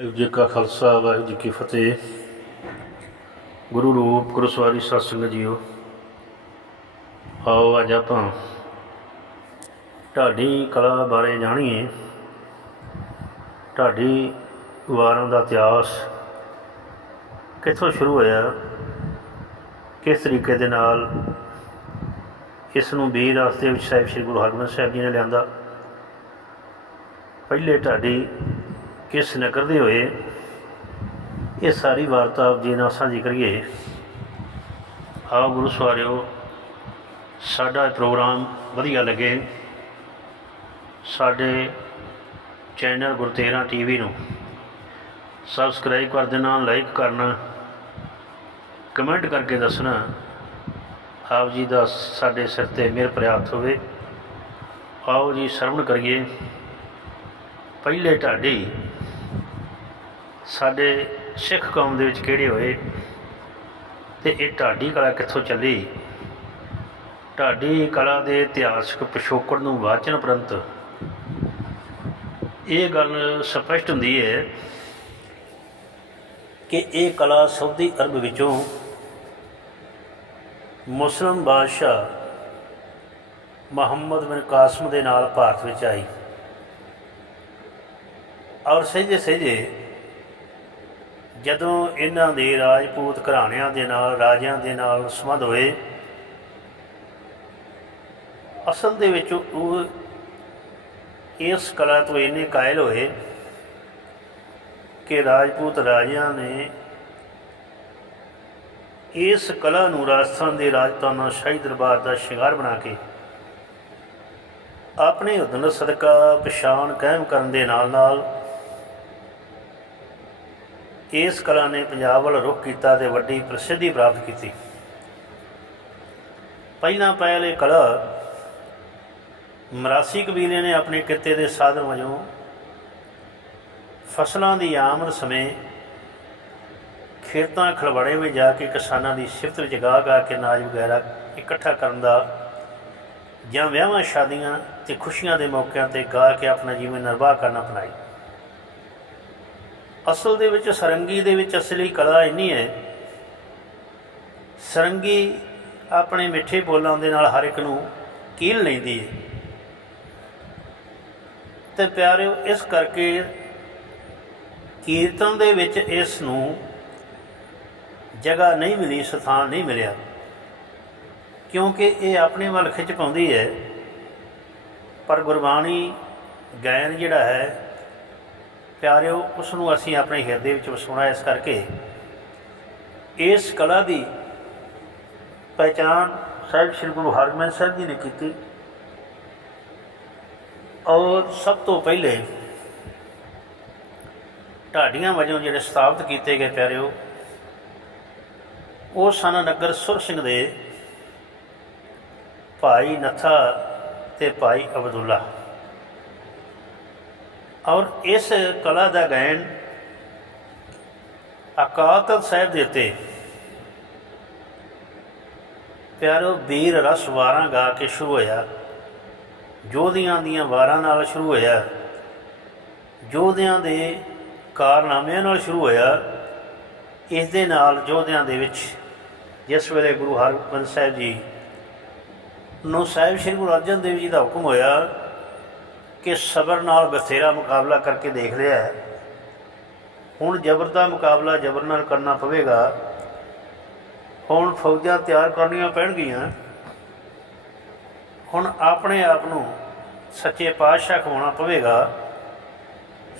ਵਾਹਿਗੁਰੂ ਜੀ ਕਾ ਖਾਲਸਾ, ਵਾਹਿਗੁਰੂ ਜੀ ਕੀ ਫਤਿਹ। ਗੁਰੂ ਰੂਪ ਗੁਰਸਵਾਰੀ ਸਤਿ ਸੰਗਤ ਜੀਓ। ਆਓ ਅੱਜ ਆਪਾਂ ਢਾਡੀ ਕਲਾ ਬਾਰੇ ਜਾਣੀਏ। ਢਾਡੀ ਵਾਰਾਂ ਦਾ ਇਤਿਹਾਸ ਕਿੱਥੋਂ ਸ਼ੁਰੂ ਹੋਇਆ? ਕਿਸ ਤਰੀਕੇ ਦੇ ਨਾਲ ਇਸ ਨੂੰ ਵੀਰ ਰਸਤੇ ਵਿੱਚ ਸਾਹਿਬ ਸ੍ਰੀ ਗੁਰੂ ਹਰਗੋਬਿੰਦ ਸਾਹਿਬ ਜੀ ਨੇ ਲਿਆਂਦਾ? ਪਹਿਲੇ ਢਾਡੀ ਕਿਸ ਨਗਰ ਦੇ ਹੋਏ, ਇਹ ਸਾਰੀ ਵਾਰਤਾ ਆਪ ਜੀ ਨਾਲ ਸਾਂਝੀ ਕਰੀਏ। ਆਓ ਗੁਰੂ ਸਵਾਰਿਓ, ਸਾਡਾ ਪ੍ਰੋਗਰਾਮ ਵਧੀਆ ਲੱਗੇ। ਸਾਡੇ ਚੈਨਲ ਗੁਰਤੇਰਾ ਟੀਵੀ ਨੂੰ ਸਬਸਕ੍ਰਾਈਬ ਕਰ ਦੇਣਾ ਲਾਈਕ ਕਰਨਾ, ਕਮੈਂਟ ਕਰਕੇ ਦੱਸਣਾ, ਆਪ ਜੀ ਦਾ ਸਾਡੇ ਸਿਰ ਤੇ ਮਿਹਰ ਭਰਿਆ ਹੋਵੇ। ਆਓ ਜੀ ਸਰਵਣ ਕਰੀਏ। ਪਹਿਲੇ ਢਾਡੀ ਸਾਡੇ ਸਿੱਖ ਕੌਮ ਦੇ ਵਿੱਚ ਕਿਹੜੇ ਹੋਏ ਤੇ ਇਹ ਢਾਡੀ ਕਲਾ ਕਿੱਥੋਂ ਚੱਲੀ? ਢਾਡੀ ਕਲਾ ਦੇ ਇਤਿਹਾਸਕ ਪਿਛੋਕੜ ਨੂੰ ਵਾਚਣ ਪ੍ਰੰਤ ਇਹ ਗੱਲ ਸਪਸ਼ਟ ਹੁੰਦੀ ਹੈ ਕਿ ਇਹ ਕਲਾ ਸਾਊਦੀ ਅਰਬ ਵਿੱਚੋਂ ਮੁਸਲਮ ਬਾਦਸ਼ਾਹ ਮੁਹੰਮਦ ਬਿਨ ਕਾਸਮ ਦੇ ਨਾਲ ਭਾਰਤ ਵਿੱਚ ਆਈ। ਔਰ ਸਹਿਜੇ ਸਹਿਜੇ ਜਦੋਂ ਇਹਨਾਂ ਦੇ ਰਾਜਪੂਤ ਘਰਾਣਿਆਂ ਦੇ ਨਾਲ, ਰਾਜਿਆਂ ਦੇ ਨਾਲ ਸੰਬੰਧ ਹੋਏ, ਅਸਲ ਦੇ ਵਿੱਚ ਉਹ ਇਸ ਕਲਾ ਤੋਂ ਇੰਨੇ ਕਾਇਲ ਹੋਏ ਕਿ ਰਾਜਪੂਤ ਰਾਜਿਆਂ ਨੇ ਇਸ ਕਲਾ ਨੂੰ ਰਾਜਸਥਾਨ ਦੇ ਰਾਜਤਾਨਾ ਸ਼ਾਹੀ ਦਰਬਾਰ ਦਾ ਸ਼ਿੰਗਾਰ ਬਣਾ ਕੇ ਆਪਣੇ ਹੁਨਰ ਸਦਕਾ ਪਛਾਣ ਕਾਇਮ ਕਰਨ ਦੇ ਨਾਲ ਨਾਲ ਇਸ ਕਲਾ ਨੇ ਪੰਜਾਬ ਵੱਲ ਰੁਖ ਕੀਤਾ ਤੇ ਵੱਡੀ ਪ੍ਰਸਿੱਧੀ ਪ੍ਰਾਪਤ ਕੀਤੀ। ਪਹਿਲਾਂ ਪਹਿਲ ਇਹ ਕਲਾ ਮਰਾਸੀ ਕਬੀਲੇ ਨੇ ਆਪਣੇ ਕਿੱਤੇ ਦੇ ਸਾਧਨ ਵਜੋਂ ਫਸਲਾਂ ਦੀ ਆਮਦ ਸਮੇਂ ਖੇਤਾਂ ਖਲਵੜੇ ਵਿੱਚ ਜਾ ਕੇ ਕਿਸਾਨਾਂ ਦੀ ਸਿਫਤ ਵਿੱਚ ਗਾ ਗਾ ਕੇ ਨਾਜ ਵਗੈਰਾ ਇਕੱਠਾ ਕਰਨ ਦਾ ਜਾਂ ਵਿਆਹਾਂ ਸ਼ਾਦੀਆਂ ਤੇ ਖੁਸ਼ੀਆਂ ਦੇ ਮੌਕਿਆਂ ਤੇ ਗਾ ਕੇ ਆਪਣਾ ਜੀਵਨ ਨਿਰਵਾਹ ਕਰਨਾ ਅਪਣਾਈ। ਅਸਲ ਦੇ ਵਿੱਚ ਸਰੰਗੀ ਦੇ ਵਿੱਚ ਅਸਲੀ ਕਲਾ ਇੰਨੀ ਹੈ, ਸਰੰਗੀ ਆਪਣੇ ਮਿੱਠੇ ਬੋਲਾਂ ਦੇ ਨਾਲ ਹਰ ਇੱਕ ਨੂੰ ਕੀਲ ਲੈਂਦੀ ਹੈ। ਤੇ ਪਿਆਰਿਓ, ਇਸ ਕਰਕੇ ਕੀਰਤਨ ਦੇ ਵਿੱਚ ਇਸ ਨੂੰ ਜਗ੍ਹਾ ਨਹੀਂ ਮਿਲੀ, ਸਥਾਨ ਨਹੀਂ ਮਿਲਿਆ। ਕਿਉਂਕਿ ਇਹ ਆਪਣੇ ਵੱਲ ਖਿੱਚ ਪਾਉਂਦੀ ਹੈ। ਪਰ ਗੁਰਬਾਣੀ ਗਾਇਨ ਜਿਹੜਾ ਹੈ ਪਿਆਰਿਓ ਉਸ ਨੂੰ ਅਸੀਂ ਆਪਣੇ ਹਿਰਦੇ ਵਿੱਚ ਵਸਾਉਣਾ ਇਸ ਕਰਕੇ ਇਸ ਕਲਾ ਦੀ ਪਹਿਚਾਨ ਸਾਹਿਬ ਸ੍ਰੀ ਗੁਰੂ ਹਰਗੋਬਿੰਦ ਸਾਹਿਬ ਜੀ ਨੇ ਕੀਤੀ। ਔਰ ਸਭ ਤੋਂ ਪਹਿਲੇ ਢਾਡੀਆਂ ਵਜੋਂ ਜਿਹੜੇ ਸਥਾਪਿਤ ਕੀਤੇ ਗਏ ਪਿਆਰਿਓ, ਉਹ ਸਨ ਨਗਰ ਸੁਰ ਸਿੰਘ ਦੇ ਭਾਈ ਨਥਾ ਤੇ ਭਾਈ ਅਬਦੁੱਲਾ। ਔਰ ਇਸ ਕਲਾ ਦਾ ਗਾਇਨ ਅਕਾਲ ਤਖਤ ਸਾਹਿਬ ਦੇ ਉੱਤੇ ਪਿਆਰੋ ਵੀਰ ਰਸ ਵਾਰਾਂ ਗਾ ਕੇ ਸ਼ੁਰੂ ਹੋਇਆ। ਜੋਧਿਆਂ ਦੀਆਂ ਵਾਰਾਂ ਨਾਲ ਸ਼ੁਰੂ ਹੋਇਆ। ਜੋਧਿਆਂ ਦੇ ਕਾਰਨਾਮਿਆਂ ਨਾਲ ਸ਼ੁਰੂ ਹੋਇਆ। ਇਸ ਦੇ ਨਾਲ ਜੋਧਿਆਂ ਦੇ ਵਿੱਚ ਜਿਸ ਵੇਲੇ ਗੁਰੂ ਹਰਗੋਬਿੰਦ ਸਾਹਿਬ ਜੀ ਨੂੰ ਸਾਹਿਬ ਸ੍ਰੀ ਗੁਰੂ ਅਰਜਨ ਦੇਵ ਜੀ ਦਾ ਹੁਕਮ ਹੋਇਆ ਕਿ ਸਬਰ ਨਾਲ ਬਥੇਰਾ ਮੁਕਾਬਲਾ ਕਰਕੇ ਦੇਖ ਲਿਆ ਹੈ। ਹੁਣ ਜ਼ਬਰ ਦਾ ਮੁਕਾਬਲਾ ਜ਼ਬਰ ਨਾਲ ਕਰਨਾ ਪਵੇਗਾ। ਹੁਣ ਫੌਜਾਂ ਤਿਆਰ ਕਰਨੀਆਂ ਪੈਣਗੀਆਂ। ਹੁਣ ਆਪਣੇ ਆਪ ਨੂੰ ਸੱਚੇ ਪਾਤਸ਼ਾਹ ਖਵਾਉਣਾ ਪਵੇਗਾ।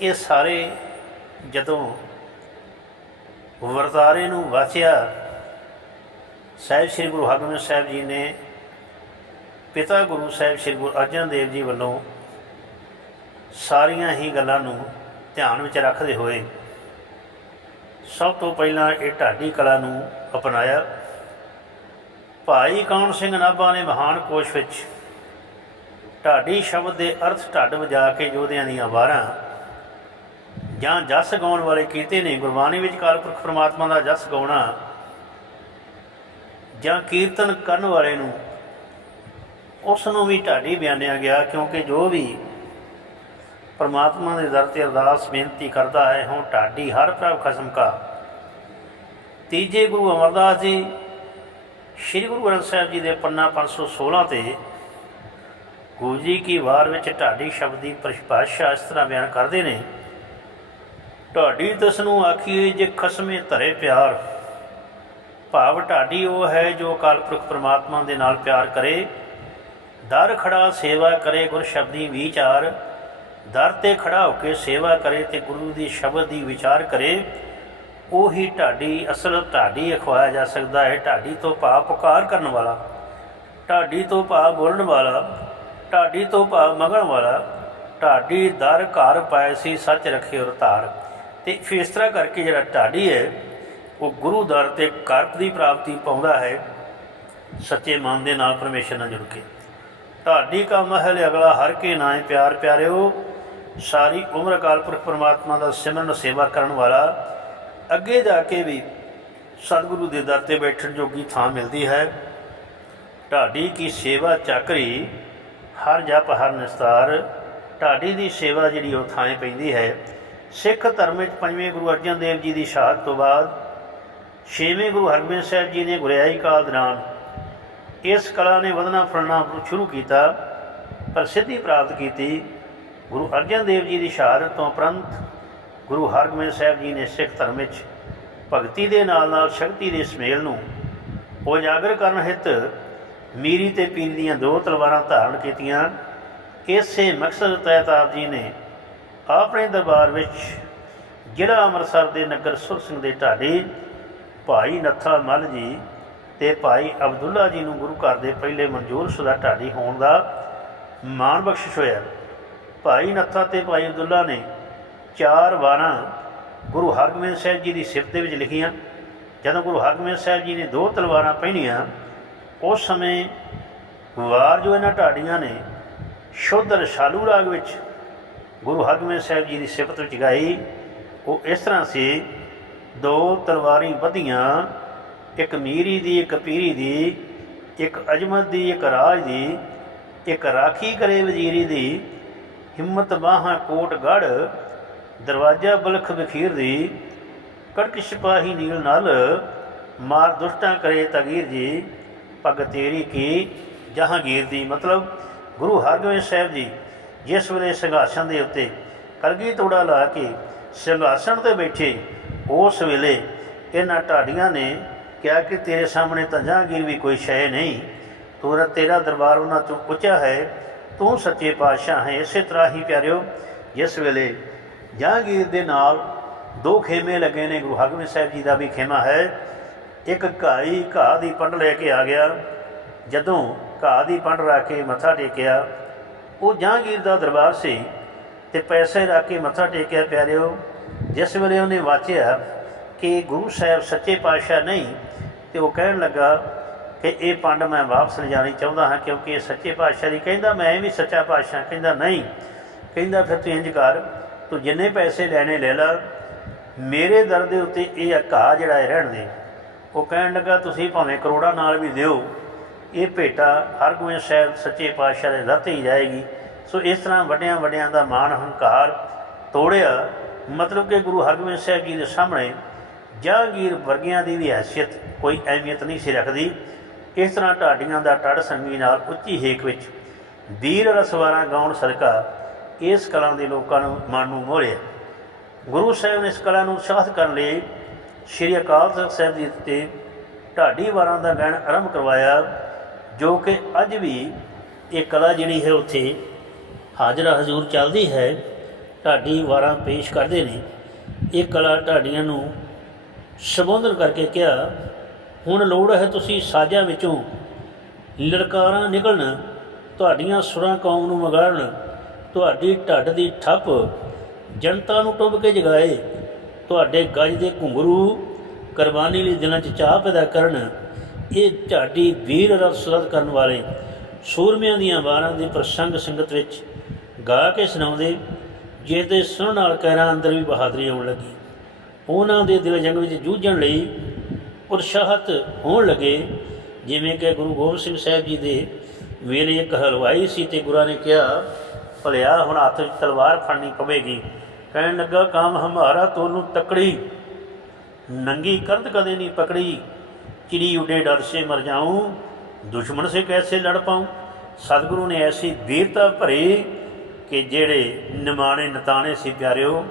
ਇਹ ਸਾਰੇ ਜਦੋਂ ਵਰਤਾਰੇ ਨੂੰ ਵਾਚਿਆ, ਸਾਹਿਬ ਸ੍ਰੀ ਗੁਰੂ ਹਰਗੋਬਿੰਦ ਸਾਹਿਬ ਜੀ ਨੇ ਪਿਤਾ ਗੁਰੂ ਸਾਹਿਬ ਸ੍ਰੀ ਗੁਰੂ ਅਰਜਨ ਦੇਵ ਜੀ ਵੱਲੋਂ ਸਾਰੀਆਂ ਹੀ ਗੱਲਾਂ ਨੂੰ ਧਿਆਨ ਵਿੱਚ ਰੱਖਦੇ ਹੋਏ ਸਭ ਤੋਂ ਪਹਿਲਾਂ ਇਹ ਢਾਡੀ ਕਲਾ ਨੂੰ ਅਪਣਾਇਆ। ਭਾਈ ਕੌਣ ਸਿੰਘ ਨਾਭਾ ਨੇ ਮਹਾਨ ਕੋਸ਼ ਵਿੱਚ ਢਾਡੀ ਸ਼ਬਦ ਦੇ ਅਰਥ ਢੱਡ ਵਜਾ ਕੇ ਯੋਧਿਆਂ ਦੀਆਂ ਵਾਰਾਂ ਜਾਂ ਜਸ ਗਾਉਣ ਵਾਲੇ ਕੀਤੇ ਨੇ, ਗੁਰਬਾਣੀ ਵਿੱਚ ਕਾਲਪੁਰਖ ਪ੍ਰਮਾਤਮਾ ਦਾ ਜਸ ਗਾਉਣਾ ਜਾਂ ਕੀਰਤਨ ਕਰਨ ਵਾਲੇ ਨੂੰ, ਉਸ ਨੂੰ ਵੀ ਢਾਡੀ ਬਿਆਨਿਆ ਗਿਆ ਕਿਉਂਕਿ ਜੋ ਵੀ ਪਰਮਾਤਮਾ ਦੇ ਦਰ ਤੇ ਅਰਦਾਸ ਬੇਨਤੀ ਕਰਦਾ ਹੈ, ਹੁਣ ਢਾਡੀ ਹਰ ਪ੍ਰਭ ਖਸਮ ਕਾ। ਤੀਜੇ ਗੁਰੂ ਅਮਰਦਾਸ ਜੀ, ਸ੍ਰੀ ਗੁਰੂ ਗ੍ਰੰਥ ਸਾਹਿਬ ਜੀ ਦੇ ਪੰਨਾ 516 ਤੇ ਗੁਰੂ ਜੀ ਕੀ ਵਾਰ ਵਿੱਚ ਢਾਡੀ ਸ਼ਬਦ ਦੀ ਪਰਿਭਾਸ਼ਾ ਇਸ ਤਰ੍ਹਾਂ ਬਿਆਨ ਕਰਦੇ ਨੇ, ਢਾਡੀ ਤਸ ਨੂੰ ਆਖੀਏ ਜੇ ਖਸਮੇ ਧਰੇ ਪਿਆਰ। ਭਾਵ ਢਾਡੀ ਉਹ ਹੈ ਜੋ ਅਕਾਲ ਪੁਰਖ ਪ੍ਰਮਾਤਮਾ ਦੇ ਨਾਲ ਪਿਆਰ ਕਰੇ, ਦਰ ਖੜਾ ਸੇਵਾ ਕਰੇ, ਗੁਰ ਸ਼ਬਦੀ ਵਿਚਾਰ ਦਰ ਤੇ ਖੜਾ ਹੋ ਕੇ ਸੇਵਾ ਕਰੇ ਤੇ ਗੁਰੂ ਦੀ ਸ਼ਬਦ ਦੀ ਵਿਚਾਰ ਕਰੇ, ਉਹੀ ਢਾਡੀ ਅਸਲ ਢਾਡੀ ਅਖਵਾਇਆ ਜਾ ਸਕਦਾ ਹੈ। ਢਾਡੀ ਤੋਂ ਭਾਵ ਪੁਕਾਰ ਕਰਨ ਵਾਲਾ, ਢਾਡੀ ਤੋਂ ਭਾਵ ਬੋਲਣ ਵਾਲਾ, ਢਾਡੀ ਤੋਂ ਭਾਵ ਮੰਗਣ ਵਾਲਾ, ਢਾਡੀ ਦਰ ਘਰ ਪਾਏ ਸੀ, ਸੱਚ ਰੱਖੇ ਔਰ ਧਾਰ ਤੇ ਫਿਰ ਇਸ ਤਰ੍ਹਾਂ ਕਰਕੇ ਜਿਹੜਾ ਢਾਡੀ ਹੈ, ਉਹ ਗੁਰੂ ਦਰ ਤੇ ਕਰਪ ਦੀ ਪ੍ਰਾਪਤੀ ਪਾਉਂਦਾ ਹੈ। ਸੱਚੇ ਮਨ ਦੇ ਨਾਲ ਪਰਮੇਸ਼ਰ ਨਾਲ ਜੁੜ ਕੇ। ਢਾਡੀ ਕਾ ਮਹਿਲ ਅਗਲਾ ਹਰ ਕੇ ਨਾਏ ਪਿਆਰ ਪਿਆਰਿਓ ਸਾਰੀ ਉਮਰ ਅਕਾਲ ਪੁਰਖ ਪਰਮਾਤਮਾ ਦਾ ਸਿਮਰਨ ਸੇਵਾ ਕਰਨ ਵਾਲਾ, ਅੱਗੇ ਜਾ ਕੇ ਵੀ ਸਤਿਗੁਰੂ ਦੇ ਦਰ ਤੇ ਬੈਠਣ ਜੋਗੀ ਥਾਂ ਮਿਲਦੀ ਹੈ। ਢਾਡੀ ਕੀ ਸੇਵਾ ਚਾਕਰੀ, ਹਰ ਜਪ, ਹਰ ਨਿਸਤਾਰ, ਢਾਡੀ ਦੀ ਸੇਵਾ ਜਿਹੜੀ ਉਹ ਥਾਂ ਪੈਂਦੀ ਹੈ। ਸਿੱਖ ਧਰਮ ਵਿੱਚ ਪੰਜਵੇਂ ਗੁਰੂ ਅਰਜਨ ਦੇਵ ਜੀ ਦੀ ਸ਼ਹਾਦਤ ਤੋਂ ਬਾਅਦ ਛੇਵੇਂ ਗੁਰੂ ਹਰਗੋਬਿੰਦ ਸਾਹਿਬ ਜੀ ਨੇ ਗੁਰਿਆਈ ਕਾਲ ਦੌਰਾਨ ਇਸ ਕਲਾ ਨੇ ਵਧਣਾ ਫੁੱਲਣਾ ਸ਼ੁਰੂ ਕੀਤਾ, ਪ੍ਰਸਿੱਧੀ ਪ੍ਰਾਪਤ ਕੀਤੀ। ਗੁਰੂ ਅਰਜਨ ਦੇਵ ਜੀ ਦੀ ਸ਼ਹਾਦਤ ਤੋਂ ਉਪਰੰਤ ਗੁਰੂ ਹਰਗੋਬਿੰਦ ਸਾਹਿਬ ਜੀ ਨੇ ਸਿੱਖ ਧਰਮ ਵਿੱਚ ਭਗਤੀ ਦੇ ਨਾਲ ਨਾਲ ਸ਼ਕਤੀ ਦੇ ਸਮੇਲ ਨੂੰ ਉਜਾਗਰ ਕਰਨ ਹਿੱਤ ਮੀਰੀ ਤੇ ਪੀਰੀ ਦੀਆਂ ਦੋ ਤਲਵਾਰਾਂ ਧਾਰਨ ਕੀਤੀਆਂ ਇਸੇ ਮਕਸਦ ਤਹਿਤ ਆਪ ਜੀ ਨੇ ਆਪਣੇ ਦਰਬਾਰ ਵਿੱਚ ਜ਼ਿਲ੍ਹਾ ਅੰਮ੍ਰਿਤਸਰ ਦੇ ਨਗਰ ਸੁਰ ਸਿੰਘ ਦੇ ਢਾਡੀ ਭਾਈ ਨੱਥਾ ਮੱਲ ਜੀ ਤੇ ਭਾਈ ਅਬਦੁੱਲਾ ਜੀ ਨੂੰ ਗੁਰੂ ਘਰ ਦੇ ਪਹਿਲੇ ਮਨਜ਼ੂਰ ਸ਼ੁਦਾ ਢਾਡੀ ਹੋਣ ਦਾ ਮਾਣ ਬਖਸ਼ਿਸ਼ ਹੋਇਆ। ਭਾਈ ਨੱਥਾ ਤੇ ਭਾਈ ਅਬਦੁੱਲਾ ਨੇ ਚਾਰ ਵਾਰਾਂ ਗੁਰੂ ਹਰਗੋਬਿੰਦ ਸਾਹਿਬ ਜੀ ਦੀ ਸਿਫਤ ਦੇ ਵਿੱਚ ਲਿਖੀਆਂ। ਜਦੋਂ ਗੁਰੂ ਹਰਗੋਬਿੰਦ ਸਾਹਿਬ ਜੀ ਨੇ ਦੋ ਤਲਵਾਰਾਂ ਪਹਿਨੀਆਂ, ਉਸ ਸਮੇਂ ਵਾਰ ਜੋ ਇਹਨਾਂ ਢਾਡੀਆਂ ਨੇ, ਸ਼ੁੱਧ ਰਸਾਲੂ ਰਾਗ ਵਿੱਚ ਗੁਰੂ ਹਰਗੋਬਿੰਦ ਸਾਹਿਬ ਜੀ ਦੀ ਸਿਫਤ ਵਿੱਚ ਗਾਈ, ਉਹ ਇਸ ਤਰ੍ਹਾਂ ਸੀ, ਦੋ ਤਲਵਾਰੀ ਵਧੀਆਂ, ਇੱਕ ਮੀਰੀ ਦੀ, ਇੱਕ ਪੀਰੀ ਦੀ, ਇੱਕ ਅਜਮਤ ਦੀ, ਇੱਕ ਰਾਜ ਦੀ, ਇੱਕ ਰਾਖੀ ਕਰੇ ਵਜ਼ੀਰੀ ਦੀ ਹਿੰਮਤ ਬਾਹਾਂ ਕੋਟ ਗੜ, ਦਰਵਾਜ਼ਾ ਬਲਖ ਬਖੀਰ ਦੀ, ਕੜਕ ਸਿਪਾਹੀ ਨੀਲ ਨਾਲ, ਮਾਰ ਦੁਸ਼ਟਾਂ ਕਰੇ ਤਗੀਰ ਜੀ, ਪਗ ਤੇਰੀ ਕੀ ਜਹਾਂਗੀਰ ਦੀ। ਮਤਲਬ ਗੁਰੂ ਹਰਗੋਬਿੰਦ ਸਾਹਿਬ ਜੀ ਜਿਸ ਵੇਲੇ ਸਿੰਘਾਸਣ ਦੇ ਉੱਤੇ ਕਲਗੀ ਤੋੜਾ ਲਾ ਕੇ ਸਿੰਘਾਸਣ ਤੇ ਬੈਠੇ, ਉਸ ਵੇਲੇ ਇਹਨਾਂ ਢਾਡੀਆਂ ਨੇ ਕਿਹਾ ਕਿ ਤੇਰੇ ਸਾਹਮਣੇ ਤਾਂ ਜਹਾਂਗੀਰ ਵੀ ਕੋਈ ਸ਼ੈ ਨਹੀਂ, ਤੂੰ ਤੇਰਾ ਦਰਬਾਰ ਉਹਨਾਂ ਤੋਂ ਉੱਚਾ ਹੈ ਤੂੰ ਸੱਚੇ ਪਾਤਸ਼ਾਹ ਹੈ, ਇਸੇ ਤਰ੍ਹਾਂ ਹੀ ਪਿਆਰਿਓ, ਜਿਸ ਵੇਲੇ ਜਹਾਂਗੀਰ ਦੇ ਨਾਲ ਦੋ ਖੇਮੇ ਲੱਗੇ ਨੇ, ਗੁਰੂ ਹਰਗੋਬਿੰਦ ਸਾਹਿਬ ਜੀ ਦਾ ਵੀ ਖੇਮਾ ਹੈ, ਇੱਕ ਘਾਈ ਘਾਹ ਦੀ ਪੰਡ ਲੈ ਕੇ ਆ ਗਿਆ, ਜਦੋਂ ਘਾਹ ਦੀ ਪੰਡ ਰੱਖ ਕੇ ਮੱਥਾ ਟੇਕਿਆ, ਉਹ ਜਹਾਂਗੀਰ ਦਾ ਦਰਬਾਰ ਸੀ, ਤੇ ਪੈਸੇ ਰੱਖ ਕੇ ਮੱਥਾ ਟੇਕਿਆ, ਪਿਆਰਿਓ, ਜਿਸ ਵੇਲੇ ਉਹਨੇ ਵਾਚਿਆ ਕਿ ਗੁਰੂ ਸਾਹਿਬ ਸੱਚੇ ਪਾਤਸ਼ਾਹ ਨਹੀਂ, ਤੇ ਉਹ ਕਹਿਣ ਲੱਗਾ ਕਿ ਇਹ ਪੰਡ ਮੈਂ ਵਾਪਸ ਲਿਜਾਣੀ ਚਾਹੁੰਦਾ ਹਾਂ, ਕਿਉਂਕਿ ਇਹ ਸੱਚੇ ਪਾਤਸ਼ਾਹ ਦੀ ਕਹਿੰਦਾ, ਮੈਂ ਵੀ ਸੱਚਾ ਪਾਤਸ਼ਾਹ ਕਹਿੰਦਾ, ਨਹੀਂ। ਕਹਿੰਦਾ, ਫਿਰ ਤੂੰ ਇੰਜ ਕਰ, ਤੂੰ ਜਿੰਨੇ ਪੈਸੇ ਲੈਣੇ ਲੈ ਲੈ। ਮੇਰੇ ਦਰ ਦੇ ਉੱਤੇ ਇਹ ਘਾਹ ਜਿਹੜਾ ਹੈ ਰਹਿਣ ਦੇ। ਉਹ ਕਹਿਣ ਲੱਗਾ, ਤੁਸੀਂ ਭਾਵੇਂ ਕਰੋੜਾਂ ਨਾਲ ਵੀ ਦਿਓ, ਇਹ ਭੇਟਾ ਹਰਗੋਬਿੰਦ ਸਾਹਿਬ ਸੱਚੇ ਪਾਤਸ਼ਾਹ ਦੇ ਦਰ ਤੇ ਹੀ ਜਾਏਗੀ। ਸੋ ਇਸ ਤਰ੍ਹਾਂ ਵੱਡਿਆਂ ਵੱਡਿਆਂ ਦਾ ਮਾਣ ਹੰਕਾਰ ਤੋੜਿਆ। ਮਤਲਬ ਕਿ ਗੁਰੂ ਹਰਗੋਬਿੰਦ ਸਾਹਿਬ ਜੀ ਦੇ ਸਾਹਮਣੇ ਜਹਾਂਗੀਰ ਵਰਗਿਆਂ ਦੀ ਵੀ ਹੈਸੀਅਤ ਕੋਈ ਅਹਿਮੀਅਤ ਨਹੀਂ ਸੀ ਰੱਖਦੀ। ਇਸ ਤਰ੍ਹਾਂ ਢਾਡੀਆਂ ਦਾ ਟੜ ਸੰਗੀ ਨਾਲ ਉੱਚੀ ਹੇਕ ਵਿੱਚ ਵੀਰ ਰਸਵਾਰਾਂ ਗਾਉਣ ਸਦਕਾ ਇਸ ਕਲਾ ਦੇ ਲੋਕਾਂ ਨੂੰ ਮਨ ਨੂੰ ਮੋਹਿਆ ਗੁਰੂ ਸਾਹਿਬ ਨੇ ਇਸ ਕਲਾ ਨੂੰ ਉਤਸ਼ਾਹਿਤ ਕਰਨ ਲਈ ਸ਼੍ਰੀ ਅਕਾਲ ਤਖਤ ਸਾਹਿਬ ਜੀ ਤੇ ਢਾਡੀ ਵਾਰਾਂ ਦਾ ਗਾਇਨ ਆਰੰਭ ਕਰਵਾਇਆ, ਜੋ ਕਿ ਅੱਜ ਵੀ ਇਹ ਕਲਾ ਜਿਹੜੀ ਹੈ ਉੱਥੇ ਹਾਜ਼ਰਾ ਹਜ਼ੂਰ ਚੱਲਦੀ ਹੈ, ਢਾਡੀ ਵਾਰਾਂ ਪੇਸ਼ ਕਰਦੇ ਨੇ। ਇਹ ਕਲਾ ਢਾਡੀਆਂ ਨੂੰ ਸੰਬੋਧਨ ਕਰਕੇ ਕਿਹਾ ਹੁਣ ਲੋੜ ਹੈ ਤੁਸੀਂ ਸਾਜ਼ਾਂ ਵਿੱਚੋਂ ਲੜਕਾਰਾਂ ਨਿਕਲਣ, ਤੁਹਾਡੀਆਂ ਸੁਰਾਂ ਕੌਮ ਨੂੰ ਮਗਾੜਨ ਤੁਹਾਡੀ ਢੱਡ ਦੀ ਠੱਪ ਜਨਤਾ ਨੂੰ ਟੁੱਬ ਕੇ ਜਗਾਏ, ਤੁਹਾਡੇ ਗੱਜ ਦੇ ਘੁੰਗਰੂ ਕੁਰਬਾਨੀ ਲਈ ਦਿਲਾਂ 'ਚ ਚਾਹ ਪੈਦਾ ਕਰਨ, ਇਹ ਢਾਡੀ ਵੀਰ ਰਸਰਤ ਕਰਨ ਵਾਲੇ ਸੂਰਮਿਆਂ ਦੀਆਂ ਵਾਰਾਂ ਦੇ ਪ੍ਰਸੰਗ ਸੰਗਤ ਵਿੱਚ ਗਾ ਕੇ ਸੁਣਾਉਂਦੇ, ਜਿਸ ਦੇ ਸੁਣਨ ਨਾਲ ਕਹਿਰਾਂ ਅੰਦਰ ਵੀ ਬਹਾਦਰੀ ਆਉਣ ਲੱਗੀ। ਉਹਨਾਂ ਦੇ ਦਿਲ ਜੰਗ ਵਿੱਚ ਜੂਝਣ ਲਈ ਉਤਸ਼ਾਹਤ ਹੋਣ ਲੱਗੇ, ਜਿਵੇਂ ਕਿ ਗੁਰੂ ਗੋਬਿੰਦ ਸਿੰਘ ਸਾਹਿਬ ਜੀ ਦੇ ਵੇਲੇ ਇੱਕ ਹਲਵਾਈ ਸੀ ਤੇ ਗੁਰਾਂ ਨੇ ਕਿਹਾ, ਭਲਿਆ, ਹੁਣ ਹੱਥ ਵਿੱਚ ਤਲਵਾਰ ਫੜਨੀ ਪਵੇਗੀ। ਕਹਿਣ ਲੱਗਾ, ਕੰਮ ਹਮਾਰਾ ਤੋਨੂੰ ਤਕੜੀ, ਨੰਗੀ ਕਰਦ ਕਦੇ ਨਹੀਂ ਪਕੜੀ। ਚਿੜੀ ਉਡੇ ਡਰ ਸੇ ਮਰ ਜਾਉਂ ਦੁਸ਼ਮਣ ਸੇ ਕੈਸੇ ਲੜ ਪਾਉਂ ਸਤਿਗੁਰੂ ਨੇ ਐਸੀ ਵੀਰਤਾ ਭਰੀ ਕਿ ਜਿਹੜੇ ਨਿਮਾਣੇ ਨਤਾਣੇ ਸੀ ਪਿਆਰਿਓ,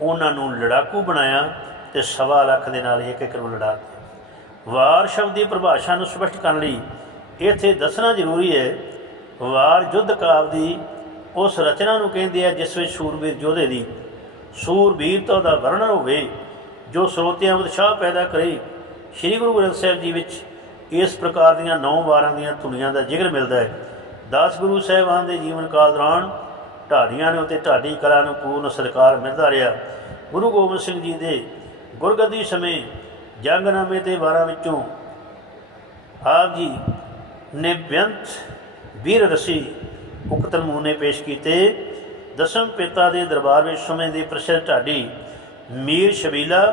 ਉਹਨਾਂ ਨੂੰ ਲੜਾਕੂ ਬਣਾਇਆ ਤੇ ਸਵਾ ਲੱਖ ਦੇ ਨਾਲ ਇੱਕ ਇੱਕ ਨੂੰ ਲੜਾ ਵਾਰ ਸ਼ਬਦ ਦੀ ਪਰਿਭਾਸ਼ਾ ਨੂੰ ਸਪਸ਼ਟ ਕਰਨ ਲਈ ਇੱਥੇ ਦੱਸਣਾ ਜ਼ਰੂਰੀ ਹੈ, ਵਾਰ ਯੁੱਧ ਕਾਵ ਦੀ ਉਸ ਰਚਨਾ ਨੂੰ ਕਹਿੰਦੇ ਆ ਜਿਸ ਵਿੱਚ ਸੂਰਬੀਰ ਯੋਧੇ ਦੀ ਸੂਰਬੀਰਤਾ ਦਾ ਵਰਣਨ ਹੋਵੇ, ਜੋ ਸਰੋਤਿਆਂ ਵਿੱਚ ਉਤਸ਼ਾਹ ਪੈਦਾ ਕਰੇ, ਸ੍ਰੀ ਗੁਰੂ ਗ੍ਰੰਥ ਸਾਹਿਬ ਜੀ ਵਿੱਚ ਇਸ ਪ੍ਰਕਾਰ ਦੀਆਂ ਨੌ ਵਾਰਾਂ ਦੀਆਂ ਧੁਨੀਆਂ ਦਾ ਜ਼ਿਕਰ ਮਿਲਦਾ ਹੈ। ਦਸ ਗੁਰੂ ਸਾਹਿਬਾਨ ਦੇ ਜੀਵਨ ਕਾਲ ਦੌਰਾਨ ਢਾਡੀਆਂ ਨੇ ਉਤੇ ਢਾਡੀ ਕਲਾ ਨੂੰ ਪੂਰਨ ਸਤਿਕਾਰ ਮਿਲਦਾ ਰਿਹਾ। ਗੁਰੂ ਗੋਬਿੰਦ ਸਿੰਘ ਜੀ ਦੇ ਗੁਰਗੱਦੀ ਸਮੇਂ ਜੰਗਨਾਮੇ ਦੇ ਵਾਰਾਂ ਵਿੱਚੋਂ ਆਪ ਜੀ ਨੇ ਬੇਅੰਤ ਵੀਰ ਰਸੀ ਉਕਤ ਨਮੂਨੇ ਪੇਸ਼ ਕੀਤੇ। ਦਸਮ ਪਿਤਾ ਦੇ ਦਰਬਾਰ ਵਿੱਚ ਸਮੇਂ ਦੇ ਪ੍ਰਸਿੱਧ ਢਾਡੀ ਮੀਰ ਸ਼ਬੀਲਾ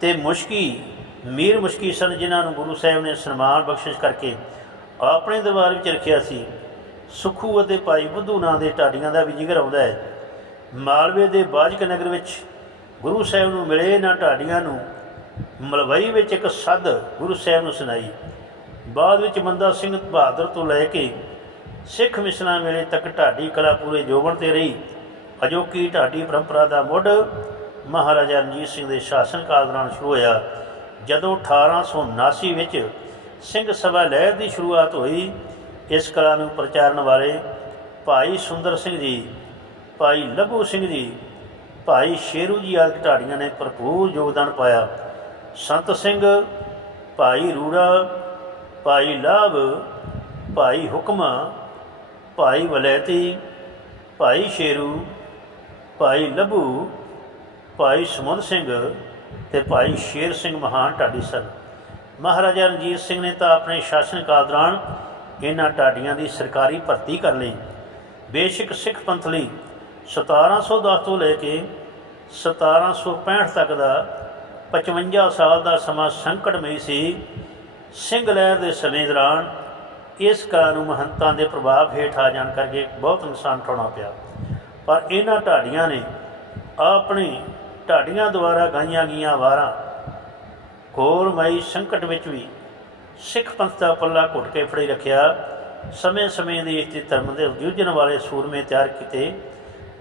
ਤੇ ਮੁਸ਼ਕੀ, ਮੀਰ ਮੁਸ਼ਕੀ ਸਨ, ਜਿਨ੍ਹਾਂ ਨੂੰ ਗੁਰੂ ਸਾਹਿਬ ਨੇ ਸਨਮਾਨ ਬਖਸ਼ਿਸ਼ ਕਰਕੇ ਆਪਣੇ ਦਰਬਾਰ ਵਿੱਚ ਰੱਖਿਆ ਸੀ। ਸੁਖੂ ਅਤੇ ਭਾਈ ਬੁੱਧੂ ਨਾਂ ਦੇ ਢਾਡੀਆਂ ਦਾ ਵੀ ਜ਼ਿਕਰ ਆਉਂਦਾ ਹੈ। ਮਾਲਵੇ ਦੇ ਬਾਜਕ ਨਗਰ ਵਿੱਚ ਗੁਰੂ ਸਾਹਿਬ ਨੂੰ ਮਿਲੇ, ਨਾ ਢਾਡੀਆਂ ਨੂੰ ਮਲਵਈ ਵਿੱਚ ਇੱਕ ਸੱਦ ਗੁਰੂ ਸਾਹਿਬ ਨੂੰ ਸੁਣਾਈ। ਬਾਅਦ ਵਿੱਚ ਮੰਦਾ ਸਿੰਘ ਬਹਾਦਰ ਤੋਂ ਲੈ ਕੇ ਸਿੱਖ ਮਿਸ਼ਨਾਂ ਵੇਲੇ ਤੱਕ ਢਾਡੀ ਕਲਾ ਪੂਰੇ ਜੋਬਨ ਤੇ ਰਹੀ। ਅਜੋਕੀ ਢਾਡੀ ਪਰੰਪਰਾ ਦਾ ਮੁੱਢ ਮਹਾਰਾਜਾ ਰਣਜੀਤ ਸਿੰਘ ਦੇ ਸ਼ਾਸਨ ਕਾਲ ਦੌਰਾਨ ਸ਼ੁਰੂ ਹੋਇਆ। ਜਦੋਂ 1879 ਵਿੱਚ ਸਿੰਘ ਸਭਾ ਲਹਿਰ ਦੀ ਸ਼ੁਰੂਆਤ ਹੋਈ, ਇਸ ਕਲਾ ਨੂੰ ਪ੍ਰਚਾਰਨ ਵਾਲੇ ਭਾਈ ਸੁੰਦਰ ਸਿੰਘ ਜੀ, ਭਾਈ ਲੱਭੂ ਸਿੰਘ ਜੀ, ਭਾਈ ਸ਼ੇਰੂ ਜੀ ਆਦਿ ਢਾਡੀਆਂ ਨੇ ਭਰਪੂਰ ਯੋਗਦਾਨ ਪਾਇਆ। ਸੰਤ ਸਿੰਘ, ਭਾਈ ਰੂੜਾ, ਭਾਈ ਲਾਭ, ਭਾਈ ਹੁਕਮਾ, ਭਾਈ ਵਲੈਤੀ, ਭਾਈ ਸ਼ੇਰੂ, ਭਾਈ ਲੱਭੂ, ਭਾਈ ਸਮੁੰਦ ਸਿੰਘ ਤੇ ਭਾਈ ਸ਼ੇਰ ਸਿੰਘ ਮਹਾਨ ਢਾਡੀ ਸਨ। ਮਹਾਰਾਜਾ ਰਣਜੀਤ ਸਿੰਘ ਨੇ ਤਾਂ ਆਪਣੇ ਸ਼ਾਸਨ ਕਾਲ ਦੌਰਾਨ ਇਹਨਾਂ ਢਾਡੀਆਂ ਦੀ ਸਰਕਾਰੀ ਭਰਤੀ ਕਰ ਲਈ। ਬੇਸ਼ੱਕ ਸਿੱਖ ਪੰਥ ਲਈ 1710 ਤੋਂ ਲੈ ਕੇ 1765 ਤੱਕ ਦਾ 55 ਸਾਲ ਦਾ ਸਮਾਂ ਸੰਕਟਮਈ ਸੀ। ਸਿੰਘ ਲਹਿਰ ਦੇ ਸਮੇਂ ਦੌਰਾਨ ਇਸ ਕਲਾ ਨੂੰ ਮਹੰਤਾਂ ਦੇ ਪ੍ਰਭਾਵ ਹੇਠ ਆ ਜਾਣ ਕਰਕੇ ਬਹੁਤ ਨੁਕਸਾਨ ਉਠਾਉਣਾ ਪਿਆ। ਪਰ ਇਹਨਾਂ ਢਾਡੀਆਂ ਨੇ ਆਪਣੀ ਢਾਡੀਆਂ ਦੁਆਰਾ ਗਾਈਆਂ ਗਈਆਂ ਵਾਰਾਂ ਘੋਰਮਈ ਸੰਕਟ ਵਿੱਚ ਵੀ ਸਿੱਖ ਪੰਥ ਦਾ ਪੱਲਾ ਘੁੱਟ ਕੇ ਫੜੇ ਰੱਖਿਆ। ਸਮੇਂ-ਸਮੇਂ ਦੇ ਇਸ ਧਰਮ ਦੇ ਜੂਝਣ ਵਾਲੇ ਸੂਰਮੇ ਤਿਆਰ ਕੀਤੇ,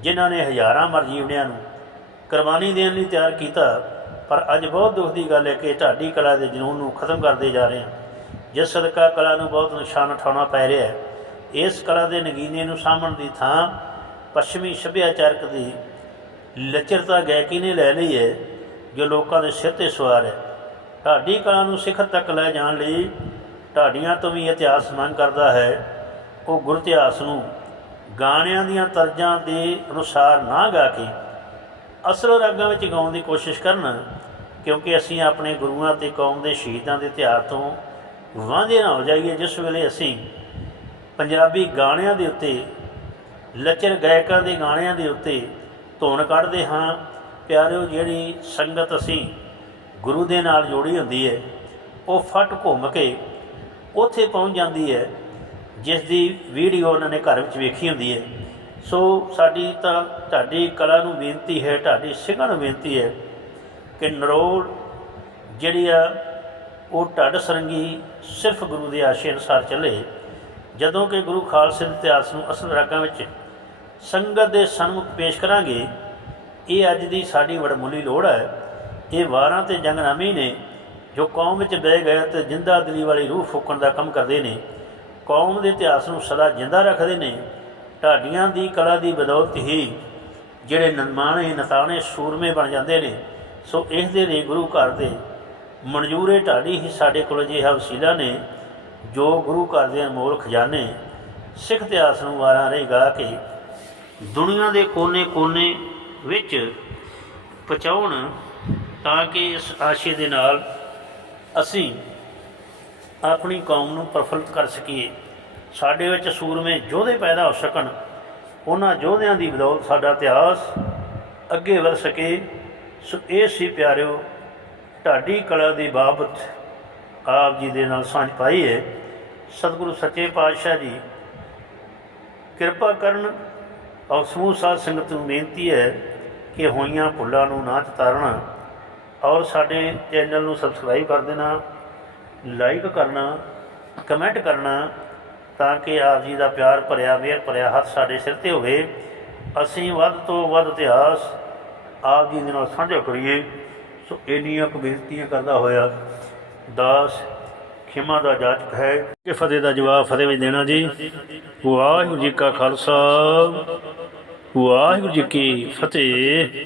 ਜਿਨ੍ਹਾਂ ਨੇ ਹਜ਼ਾਰਾਂ ਮਰ ਨੂੰ ਕੁਰਬਾਨੀ ਦੇਣ ਲਈ ਤਿਆਰ ਕੀਤਾ। ਪਰ ਅੱਜ ਬਹੁਤ ਦੁੱਖ ਦੀ ਗੱਲ ਹੈ ਕਿ ਢਾਡੀ ਕਲਾ ਦੇ ਜਨੂਨ ਨੂੰ ਖਤਮ ਕਰਦੇ ਜਾ ਰਹੇ ਹਾਂ। ਜਿਸ ਸਦਕਾ ਕਲਾ ਨੂੰ ਬਹੁਤ ਨੁਕਸਾਨ ਉਠਾਉਣਾ ਪੈ ਰਿਹਾ ਹੈ, ਇਸ ਕਲਾ ਦੇ ਨਗੀਨੇ ਨੂੰ ਸਾਂਭਣ ਦੀ ਥਾਂ ਪੱਛਮੀ ਸੱਭਿਆਚਾਰਕ ਦੀ ਲਚਰਤਾ ਗਾਇਕੀ ਨੇ ਲੈ ਲਈ ਹੈ, ਜੋ ਲੋਕਾਂ ਦੇ ਸਿਰ ਤੇ ਸਵਾਰ ਹੈ। ਢਾਡੀ ਕਲਾ ਨੂੰ ਸਿਖਰ ਤੱਕ ਲੈ ਜਾਣ ਲਈ ਢਾਡੀਆਂ ਤੋਂ ਵੀ ਇਤਿਹਾਸ ਮੰਗ ਕਰਦਾ ਹੈ। ਉਹ ਗੁਰ ਇਤਿਹਾਸ ਨੂੰ ਗਾਣਿਆਂ ਦੀਆਂ ਤਰਜ਼ਾਂ ਦੇ ਅਨੁਸਾਰ ਨਾ ਗਾ ਕੇ ਅਸਲ ਰਾਗਾਂ ਵਿੱਚ ਗਾਉਣ ਦੀ ਕੋਸ਼ਿਸ਼ ਕਰਨ ਕਿਉਂਕਿ ਅਸੀਂ ਆਪਣੇ ਗੁਰੂਆਂ ਤੇ ਕੌਮ ਦੇ ਸ਼ਹੀਦਾਂ ਦੇ ਇਤਿਹਾਸ ਤੋਂ ਵਾਂਝੇ ਨਾ ਹੋ ਜਾਈਏ, ਜਿਸ ਵੇਲੇ ਅਸੀਂ ਪੰਜਾਬੀ ਗਾਣਿਆਂ ਦੇ ਉੱਤੇ, ਲਚਰ ਗਾਇਕਾਂ ਦੇ ਗਾਣਿਆਂ ਦੇ ਉੱਤੇ ਧੁਨ ਕੱਢਦੇ ਹਾਂ। ਪਿਆਰਿਓ, ਜਿਹੜੀ ਸੰਗਤ ਅਸੀਂ ਗੁਰੂ ਦੇ ਨਾਲ ਜੋੜੀ ਹੁੰਦੀ ਹੈ, ਉਹ ਫਟ ਘੁੰਮ ਕੇ ਉੱਥੇ ਪਹੁੰਚ ਜਾਂਦੀ ਹੈ, ਜਿਸ ਦੀ ਵੀਡੀਓ ਉਹਨਾਂ ਨੇ ਘਰ ਵਿੱਚ ਵੇਖੀ ਹੁੰਦੀ ਹੈ। ਸੋ ਸਾਡੀ ਤਾਂ ਤੁਹਾਡੀ ਕਲਾ ਨੂੰ ਬੇਨਤੀ ਹੈ, ਤੁਹਾਡੀ ਸਿੰਘਾਂ ਨੂੰ ਬੇਨਤੀ ਹੈ ਕਿ ਨਰੋੜ ਜਿਹੜੀ ਆ, ਉਹ ਢੱਡ ਸਰੰਗੀ ਸਿਰਫ ਗੁਰੂ ਦੇ ਆਸ਼ੇ ਅਨੁਸਾਰ ਚੱਲੇ, ਜਦੋਂ ਕਿ ਗੁਰੂ ਖਾਲਸੇ ਦੇ ਇਤਿਹਾਸ ਨੂੰ ਅਸਲ ਰਾਗਾਂ ਵਿੱਚ ਸੰਗਤ ਦੇ ਸਨਮੁਖ ਪੇਸ਼ ਕਰਾਂਗੇ, ਇਹ ਅੱਜ ਦੀ ਸਾਡੀ ਵਡਮੁੱਲੀ ਲੋੜ ਹੈ। ਇਹ ਵਾਰਾਂ ਤੇ ਜੰਗਨਾਮੇ ਨੇ, ਜੋ ਕੌਮ ਵਿੱਚ ਬਹਿ ਗਏ ਤੇ ਜਿੰਦਾ ਦਿਲੀ ਵਾਲੀ ਰੂਹ ਫੂਕਣ ਦਾ ਕੰਮ ਕਰਦੇ ਨੇ। ਕੌਮ ਦੇ ਇਤਿਹਾਸ ਨੂੰ ਸਦਾ ਜਿੰਦਾ ਰੱਖਦੇ ਨੇ। ਢਾਡੀਆਂ ਦੀ ਕਲਾ ਦੀ ਬਦੌਲਤ ਹੀ ਜਿਹੜੇ ਨਨਮਾਣੇ ਨਤਾਣੇ, ਸੂਰਮੇ ਬਣ ਜਾਂਦੇ ਨੇ। ਸੋ ਇਸ ਦੇ ਲਈ ਗੁਰੂ ਘਰ ਦੇ ਮਨਜੂਰੇ ਢਾਡੀ ਹੀ ਸਾਡੇ ਕੋਲ ਅਜਿਹਾ ਵਸੀਲਾ ਨੇ, ਜੋ ਗੁਰੂ ਘਰ ਦੇ ਅਨਮੋਲ ਖਜ਼ਾਨੇ ਸਿੱਖ ਇਤਿਹਾਸ ਨੂੰ ਵਾਰਾਂ ਰਹੀ ਗਾ ਕੇ ਦੁਨੀਆ ਦੇ ਕੋਨੇ-ਕੋਨੇ ਵਿੱਚ ਪਹੁੰਚਾਉਣ ਤਾਂ ਕਿ ਇਸ ਆਸ਼ੇ ਦੇ ਨਾਲ ਅਸੀਂ ਆਪਣੀ ਕੌਮ ਨੂੰ ਪ੍ਰਫੁੱਲਤ ਕਰ ਸਕੀਏ। ਸਾਡੇ ਵਿੱਚ ਸੂਰਮੇ ਯੋਧੇ ਪੈਦਾ ਹੋ ਸਕਣ, ਉਹਨਾਂ ਯੋਧਿਆਂ ਦੀ ਬਦੌਲਤ ਸਾਡਾ ਇਤਿਹਾਸ ਅੱਗੇ ਵਧ ਸਕੇ। ਸੋ ਇਹ ਸੀ ਪਿਆਰਿਓ ਢਾਡੀ ਕਲਾ ਦੀ ਬਾਬਤ ਆਪ ਜੀ ਦੇ ਨਾਲ ਸਾਂਝ ਪਾਈ ਹੈ। ਸਤਿਗੁਰੂ ਸੱਚੇ ਪਾਤਸ਼ਾਹ ਜੀ, ਕਿਰਪਾ ਕਰਨ ਔਰ ਸਮੂਹ ਸਾਧ ਸੰਗਤ ਨੂੰ ਬੇਨਤੀ ਹੈ ਕਿ ਹੋਈਆਂ ਭੁੱਲਾਂ ਨੂੰ ਨਾ ਚਤਾਰਨਾ ਔਰ ਸਾਡੇ ਚੈਨਲ ਨੂੰ ਸਬਸਕ੍ਰਾਈਬ ਕਰ ਦੇਣਾ, ਲਾਈਕ ਕਰਨਾ, ਕਮੈਂਟ ਕਰਨਾ ਤਾਂ ਕਿ ਆਪ ਜੀ ਦਾ ਪਿਆਰ ਭਰਿਆ, ਮਿਹਰ ਭਰਿਆ ਹੱਥ ਸਾਡੇ ਸਿਰ ਤੇ ਹੋਵੇ। ਅਸੀਂ ਵੱਧ ਤੋਂ ਵੱਧ ਇਤਿਹਾਸ ਆਪ ਜੀ ਦੇ ਨਾਲ ਸਾਂਝਾ ਕਰੀਏ, ਸੋ ਇੰਨੀਆਂ ਕੁ ਬੇਨਤੀਆਂ ਕਰਦਾ ਹੋਇਆ ਦਾਸ ਖਿਮਾ ਦਾ ਜਾਚਕ ਹੈ ਕਿ ਫਤਿਹ ਦਾ ਜਵਾਬ ਫਤਿਹ ਵਿੱਚ ਦੇਣਾ ਜੀ। ਵਾਹਿਗੁਰੂ ਜੀ ਕਾ ਖਾਲਸਾ, ਵਾਹਿਗੁਰੂ ਜੀ ਕੀ ਫਤਿਹ।